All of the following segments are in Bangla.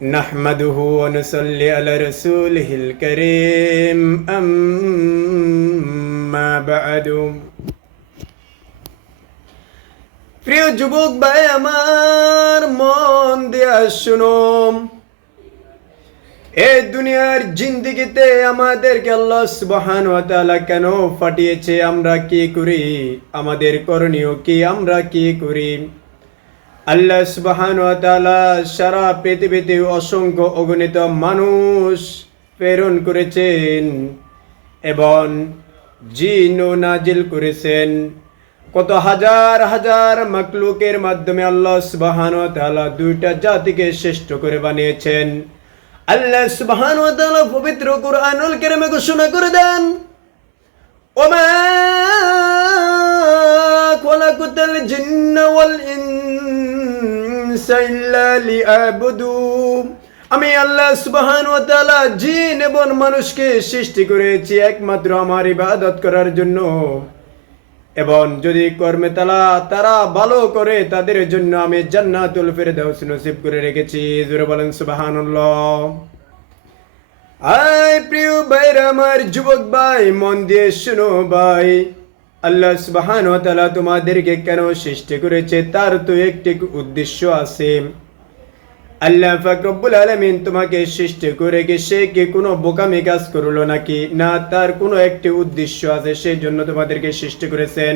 نحمده ونصلي على رسوله الكريم أما بعد প্রিয় যুবক ভাই আমার মন দিয়া শুনো এই দুনিয়ার জিন্দিগিতে আমাদেরকে আল্লাহ সুবহান ওয়া তাআলা কেন ফাটিয়েছে আমরা কি করি আমাদের করণীয় কি আমরা কি করি আল্লাহ সুবহান সারা পৃথিবীতে অসংখ্য অগণিত মানুষ প্রেরণ করেছেন এবং জিন ও নাজিল করেছেন। কত হাজার হাজার মাকলুকের মাধ্যমে আল্লাহ সুবহান ওয়া দুইটা জাতিকে শ্রেষ্ঠ করে বানিয়েছেন। আল্লাহ সুবহান পবিত্র কুরআনুল কারীমে ঘোষণা করে দেন, ওমা খলাকুতাল জিন্ন ওয়াল লিয়াবুদুন আমি আল্লাহ সুবহান ওয়া তাআলা জিন এবং মানুষকে সৃষ্টি করেছি একমাত্র আমার ইবাদত করার জন্য। এবং যদি কর্মে তালা তারা ভালো করে তাদের জন্য আমি জান্নাতুল ফেরদাউস নসিব করে রেখেছি, জোরে বলেন সুবহানাল্লাহ। আয় প্রিয় ভাইরা, আমার যুবক ভাই, মন দিয়ে শুনো ভাই আল্লাহ সুবহান তাআলা তোমাদেরকে কেন সৃষ্টি করেছে? তার তো একটি উদ্দেশ্য আছে। আল্লাহ পাক রব্বুল আলামিন তোমাকে সৃষ্টি করে কি সে কি কোনো বোকামি কাজ করল নাকি? না, তার কোনো একটি উদ্দেশ্য আছে সেই জন্য তোমাদেরকে সৃষ্টি করেছেন।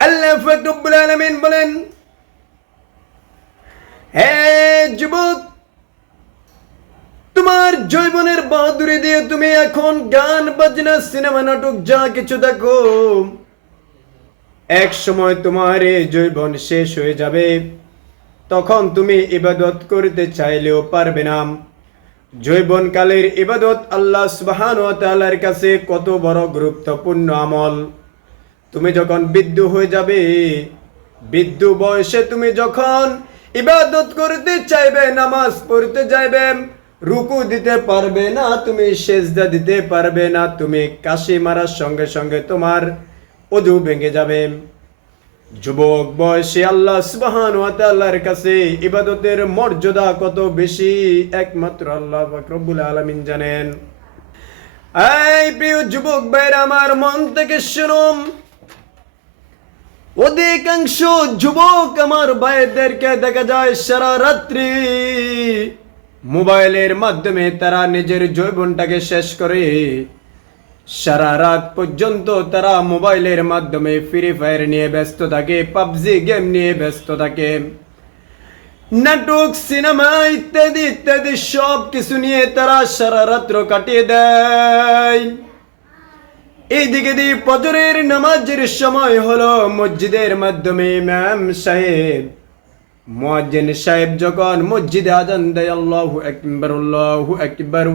আল্লাহ পাক রব্বুল আলামিন বলেন, হে যুবক জৈবনের বাহাদুরি দিয়ে তুমি এখন গান, বাজনা, সিনেমা, নাটক, যা কিছু দেখো। এক সময় তোমার এই জৈবন শেষ হয়ে যাবে। তখন তুমি ইবাদত করতে চাইলেও পারবে না। জৈবন কালের ইবাদত আল্লাহ সুবহান ও তাআলার কাছে কত বড় গুরুত্বপূর্ণ আমল। তুমি যখন বৃদ্ধ হয়ে যাবে, বৃদ্ধ বয়সে তুমি যখন ইবাদত করতে চাইবে, নামাজ পড়তে যাইবে রুকু দিতে পারবে না, তুমি সেজদা দিতে পারবে না, তুমি কাশি মারার সঙ্গে সঙ্গে তোমার অধু ভেঙে যাবে। যুবক বয়সে আল্লাহ সুবহান ওয়া তাআলার কাছে ইবাদতের মর্যাদা কত বেশি? একমাত্র আল্লাহ রব্বুল আলামিন জানেন। এই প্রিয় যুবক ভাইরা আমার মন থেকে শুনুন। অধিকাংশ যুবক আমার ভাইদেরকে দেখা যায় সারা রাত্রি মোবাইলের মাধ্যমে তারা নিজের যৌবনটাকে শেষ করে। সারা রাত পর্যন্ত তারা মোবাইলের মাধ্যমে ফ্রি ফায়ার নিয়ে ব্যস্ত থাকে, পাবজি গেম নিয়ে ব্যস্ত থাকে। নাটক, সিনেমা ইত্যাদি ইত্যাদি সব কিছু নিয়ে তারা সারা রাত্র কাটিয়ে দেয়। এইদিকে দিয়ে ফজরের নামাজের সময় হলো মসজিদের মাধ্যমে ম্যাম সাহেব মুয়াজ্জিন সাহেব যখন মসজিদে আজান দেয় আল্লাহু আকবার আল্লাহু একবার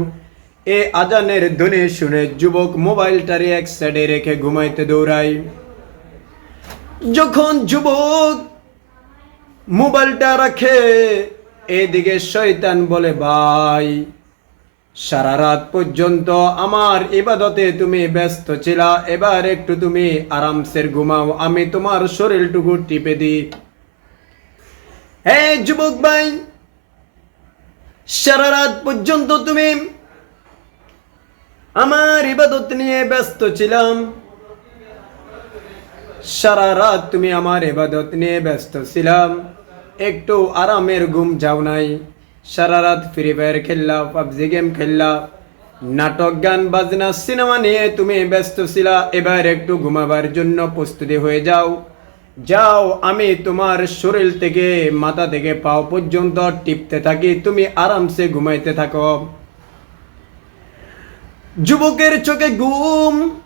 এ আজানের ধ্বনি শুনে যুবক মোবাইলটারে এক সাইডে রেখে ঘুমাইতে দৌড়ায়। যখন যুবক মোবাইলটা রাখে, এদিকে শয়তান বলে, ভাই, সারা রাত পর্যন্ত আমার ইবাদতে তুমি ব্যস্ত ছিলা, এবার একটু তুমি আরামসের ঘুমাও, আমি তোমার শরীরটুকু টিপে দিই। হে যুবক ভাই, সারা রাত পর্যন্ত তুমি আমার ইবাদত নিয়ে ব্যস্ত ছিলাম। সারা রাত তুমি আমার ইবাদত নিয়ে ব্যস্ত ছিলাম। একটু আরামের ঘুম যাও নাই। সারা রাত ফ্রি ফায়ার খেললা, পাবজি গেম খেললা, নাটক, গান, বাজনা সিনেমা নিয়ে তুমি ব্যস্ত ছিলা। এবার একটু ঘুমাবার জন্য প্রস্তুতি হয়ে যাও। যাও, আমি তোমার শরীর থেকে, মাথা থেকে পাও পর্যন্ত টিপতে থাকি। তুমি আরামসে ঘুমাইতে থাকো। যুবকের চোখে ঘুম।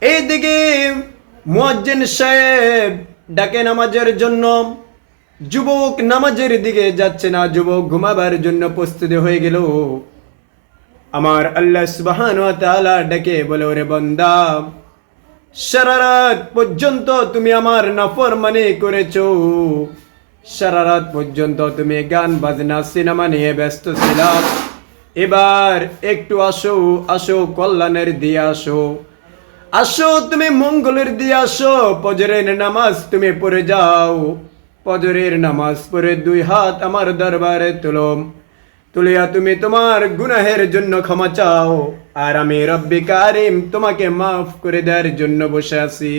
এইদিকে মুয়াজ্জিন সাহেব ডাকে নামাজের জন্য। যুবক নামাজের দিকে যাচ্ছে না, যুবক ঘুমাবার জন্য প্রস্তুতি হয়ে গেল। আমার আল্লাহ সুবহান তাআলা ডেকে, বলে, ওরে বান্দা সারা রাত পর্যন্ত তুমি আমার নাফরমানি করেছ। সারা রাত পর্যন্ত তুমি গান, বাজনা, সিনেমা নিয়ে ব্যস্ত ছিলাম এবার একটু আসো আসো, কল্যাণের দিয়ে আসো। আসো, তুমি মঙ্গলের দিয়ে আসো। পজরের নামাজ তুমি পড়ে যাও। পজরের নামাজ পড়ে দুই হাত আমার দরবারে তুলো। তুলিয়া তুমি তোমার গুনাহের জন্য ক্ষমা চাও। আর আমি রব্বি কারিম তোমাকে মাফ করে দেওয়ার জন্য বসে আছি।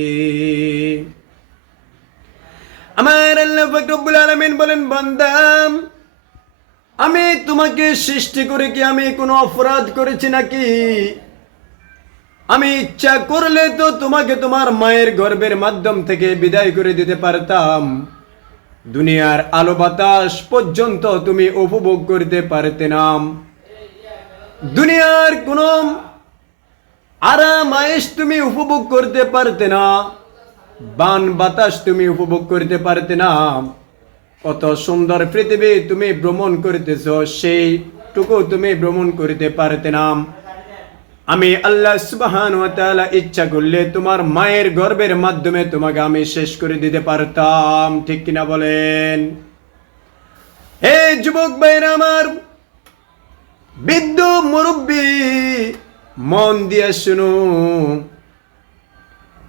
আমার আল্লাহ আলমিন বলেন বান্দাম আমি তোমাকে সৃষ্টি করে কি আমি কোনো অপরাধ করেছি নাকি? আমি ইচ্ছা করলে তো তোমাকে তোমার মায়ের গর্ভের মাধ্যম থেকে বিদায় করে দিতে পারতাম। দুনিয়ার আলো বাতাস পর্যন্ত তুমি উপভোগ করতে পারতে না। দুনিয়ার কোন আরাম আয়েস তুমি উপভোগ করতে পারতে না, বান বাতাস তুমি উপভোগ করতে পারতে না। কত সুন্দর পৃথিবী তুমি ভ্রমণ করতেছ, সেইটুকু তুমি ভ্রমণ করিতে পারতে না। আমি আল্লাহ সুবাহান ইচ্ছা করলে তোমার মায়ের গর্ভের মাধ্যমে তোমাকে আমি শেষ করে দিতে পারতাম, ঠিক কিনা বলেন? হে যুবক ভাইরা আমার বৃদ্ধ মুরব্বী, মন দিয়ে শুনো।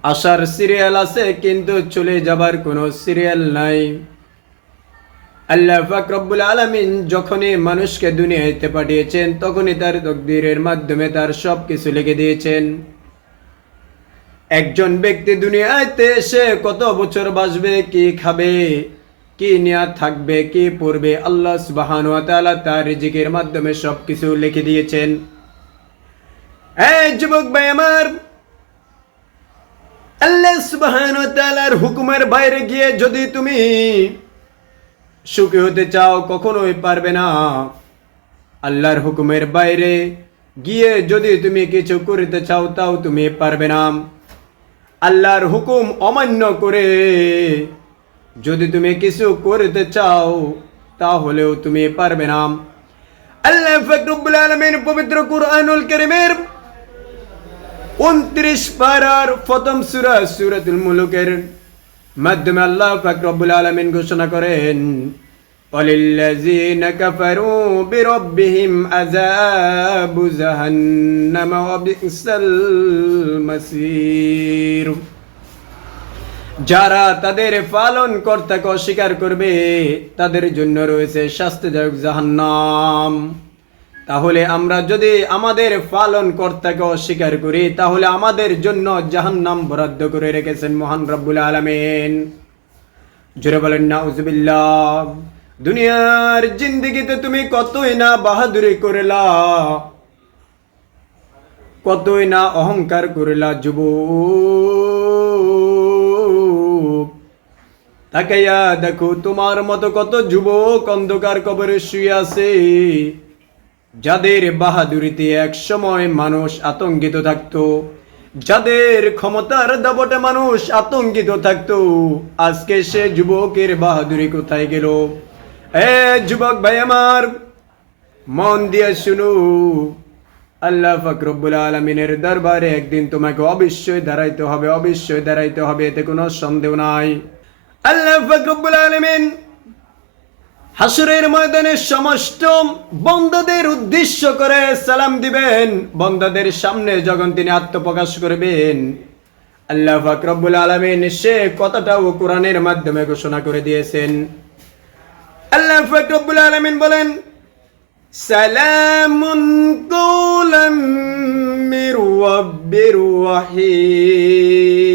আসার সিরিয়াল আছে, কিন্তু চলে যাবার কোনো সিরিয়াল নাই। আল্লাহ ফাকরবুল আলমিন যখনই মানুষকে দুনিয়াতে পাঠিয়েছেন, তখনই তার তকদিরের মাধ্যমে তার সব কিছু লিখে দিয়েছেন। একজন ব্যক্তি দুনিয়াতে এসে কত বছর বাঁচবে, কি খাবে? কি নিয়া থাকবে, কি পড়বে, আল্লাহ সুবাহান তার রিজিকের মাধ্যমে সব কিছু লিখে দিয়েছেন। যুবক ভাই আমার, আল্লাহ সুবাহান তালার হুকুমের বাইরে গিয়ে যদি তুমি সুখী হতে চাও, কখনোই পারবে না। আল্লাহর হুকুমের বাইরে গিয়ে যদি তুমি কিছু করতে চাও, তাও তুমি পারবে না। আল্লাহর হুকুম অমান্য করে যদি তুমি কিছু করতে চাও তাহলেও তুমি পারবে না আল্লাহ ফকরুল আলমের পবিত্র কুরআনুল করিমের উনত্রিশ পারার প্রথম সুরা সুরাতুল মুলুকের মাধ্যমে আল্লাহ ফাকরবুল আলমিন ঘোষণা করেন وللذين كفروا بربهم عذاب جهنم وبئس المصير যারা তাদের পালন কর্তাকে অস্বীকার করবে, তাদের জন্য রয়েছে শাস্তিদায়ক জাহান্নাম। তাহলে আমরা যদি আমাদের পালন কর্তাকে অস্বীকার করি, তাহলে আমাদের জন্য জাহান্নাম বরাদ্দ করে রেখেছেন মহান রব্বুল আলমেন। জোরে বলেন না উজবিল্লাহ দুনিয়ার জিন্দিগিতে তুমি কতই না বাহাদুরি করেলা, কতই না অহংকার করেলা যুব তাকাইয়া দেখো, তোমার মতো কত যুবক অন্ধকার কবরে শুয়ে আছে। যাদের বাহাদুরিতে এক সময় মানুষ আতঙ্কিত থাকতো, যাদের ক্ষমতার দাবটে মানুষ আতঙ্কিত থাকতো, আজকে সে যুবকের বাহাদুরি কোথায় গেল? এ যুবক ভাই আমার, মন দিয়ে শুনু। আল্লাহ ফকরবুল আলমিনের দরবারে একদিন তোমাকে অবশ্যই দাঁড়াইতে হবে, অবশ্যই দাঁড়াইতে হবে, এতে কোনো সন্দেহ নাই। আল্লাহ আলমিন হাসুরের ময়দানে সমস্ত বন্দাদের উদ্দেশ্য করে সালাম দিবেন। বন্দাদের সামনে যখন তিনি আত্মপ্রকাশ করবেন, আল্লাহ ফাকরবুল আলমিন সে কথাটাও কোরআনের মাধ্যমে ঘোষণা করে দিয়েছেন। আল্লাহ ফাকরবুল আলমিন বলেন, সালামুন কৌলাম মির রাহিম।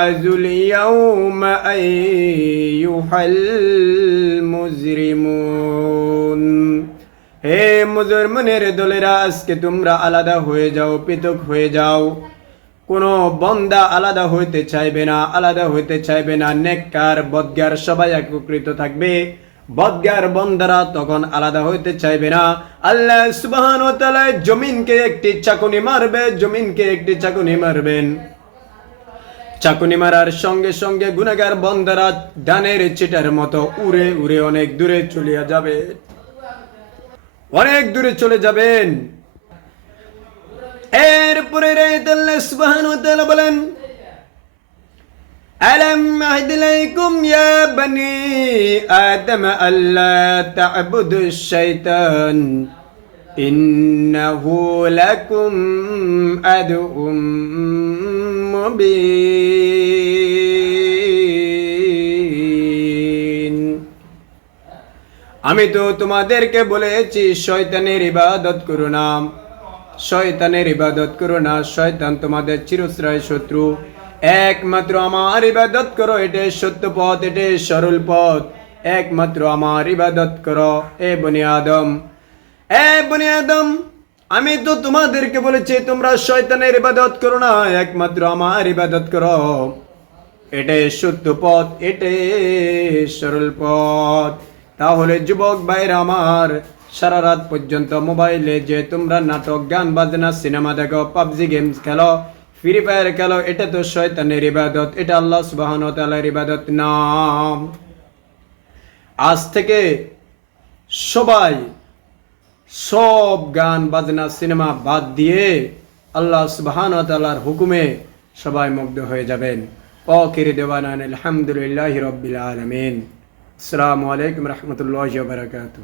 وامتعز اليوم أيها المجرمون হে মুজরমনের দলেরা আজকে তোমরা আলাদা হয়ে যাও পৃথক হয়ে যাও কোনো বন্দা আলাদা হইতে চাইবে না আলাদা হইতে চাইবে না নেককার বদগার সবাই একত্রিত থাকবে বদগার বন্দারা তখন আলাদা হইতে চাইবে না আল্লাহ সুবহান ও তাআলা জমিনকে একটি চাকুনি মারবে জমিনকে একটি চাকুনি মারবেন চাকুনি মারার সঙ্গে সঙ্গে গুনাগার বন্দারা ডানের চিটার মতো উড়ে উড়ে অনেক দূরে চলিয়া যাবে অনেক দূরে চলে যাবেন এরপরে রায়তাল্লাহ সুবহান ওয়া তাআলা বলেন ألم أعد إليكم يا بني آدم ألا تعبدوا الشيطان إنه لكم عدو مبين আমি তো তোমাদেরকে বলেছি শয়তানের ইবাদত করো না শয়তানের ইবাদত করো না শয়তান তোমাদের চিরশ্রয় শত্রু একমাত্র আমার ইবাদত করো এটাই সত্য পথ এটাই সরল পথ একমাত্র আমার ইবাদত করো এ বনি আদম বনি আদম, আমি তো তোমাদেরকে বলেছি, তোমরা শয়তানের ইবাদত করো না, একমাত্র আমার ইবাদত করো। এটাই সত্য পথ, এটাই সরল পথ। তাহলে যুবক ভাইরা আমার, সারা রাত পর্যন্ত মোবাইলে যে তোমরা নাটক, গান, বাজনা, সিনেমা দেখো, পাবজি গেমস খেলো, ফ্রি ফায়ার খেলো, এটা তো শয়তানের ইবাদত, এটা আল্লাহ সুবাহন তালার ইবাদত নাম আজ থেকে সবাই সব গান, বাজনা, সিনেমা বাদ দিয়ে আল্লাহ সুবহান তালার হুকুমে সবাই মুগ্ধ হয়ে যাবেন। অকির দেওয়ান আলহামদুলিল্লাহ রবিল আলমিন। আসসালামু আলাইকুম রহমতুল্লাহ বারকাতু